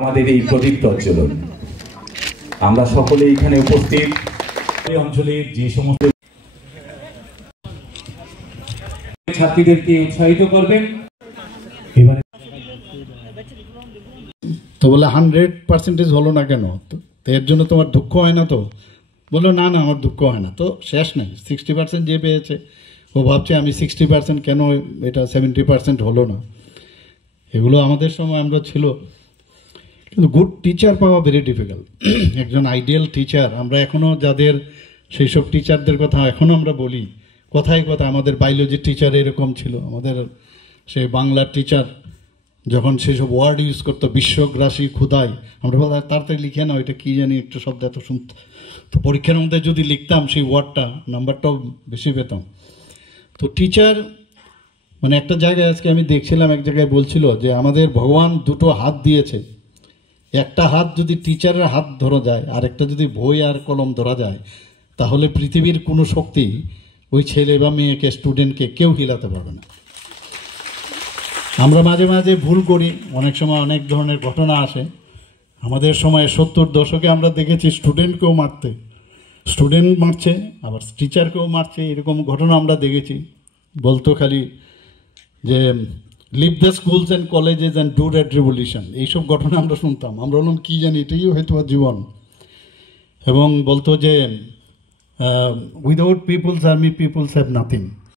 আমাদের এই প্রদীপ প্রজ্বলন আমরা সকলে এখানে উপস্থিত অঞ্চলের যে সমস্ত ছাত্রীদেরকে উৎসাহিত করবেন। এবারে তো বলে 100% হলো না কেন, তো এর জন্য তোমার দুঃখ হয় না? তো বললো না না আমার দুঃখ হয় না। তো শেষ নেই, 60% যে পেয়েছে ও ভাবছে আমি 60% কেন এটা 70% হলো না। এগুলো আমাদের সময় আমরা ছিল, কিন্তু গুড টিচার পাওয়া ভেরি ডিফিকাল্ট। একজন আইডিয়াল টিচার আমরা এখনও যাদের সেই সব টিচারদের কথা এখনও আমরা বলি, কথায় কথা আমাদের বায়োলজির টিচার এরকম ছিল, আমাদের সেই বাংলার টিচার যখন সেসব ওয়ার্ড ইউজ করতো বিশ্বগ্রাসী ক্ষুধাই, আমরা বলতাম তাড়াতাড়ি লিখে না এটা কী জানি একটা শব্দ এত শুনতো, তো পরীক্ষার মধ্যে যদি লিখতাম সেই ওয়ার্ডটা নাম্বারটাও বেশি পেতাম। তো টিচার মানে একটা জায়গায় আজকে আমি দেখছিলাম, এক জায়গায় বলছিল যে আমাদের ভগবান দুটো হাত দিয়েছে, একটা হাত যদি টিচারের হাত ধরা যায় আর একটা যদি বই আর কলম ধরা যায়, তাহলে পৃথিবীর কোনো শক্তি ওই ছেলে বা মেয়েকে স্টুডেন্টকে কেউ হিলাতে পারবে না। আমরা মাঝে মাঝে ভুল করি, অনেক সময় অনেক ধরনের ঘটনা আসে। আমাদের সময় 70 দশকে আমরা দেখেছি স্টুডেন্টকেও মারতে, স্টুডেন্ট মারছে আবার টিচারকেও মারছে, এরকম ঘটনা আমরা দেখেছি। বলতো খালি যে leave the schools and colleges and do that revolution, এইসব ঘটনা আমরা শুনতাম, আমরা বললাম কী জানি এটাই হয়তো জীবন। এবং বলতো যে without people's army peoples have nothing.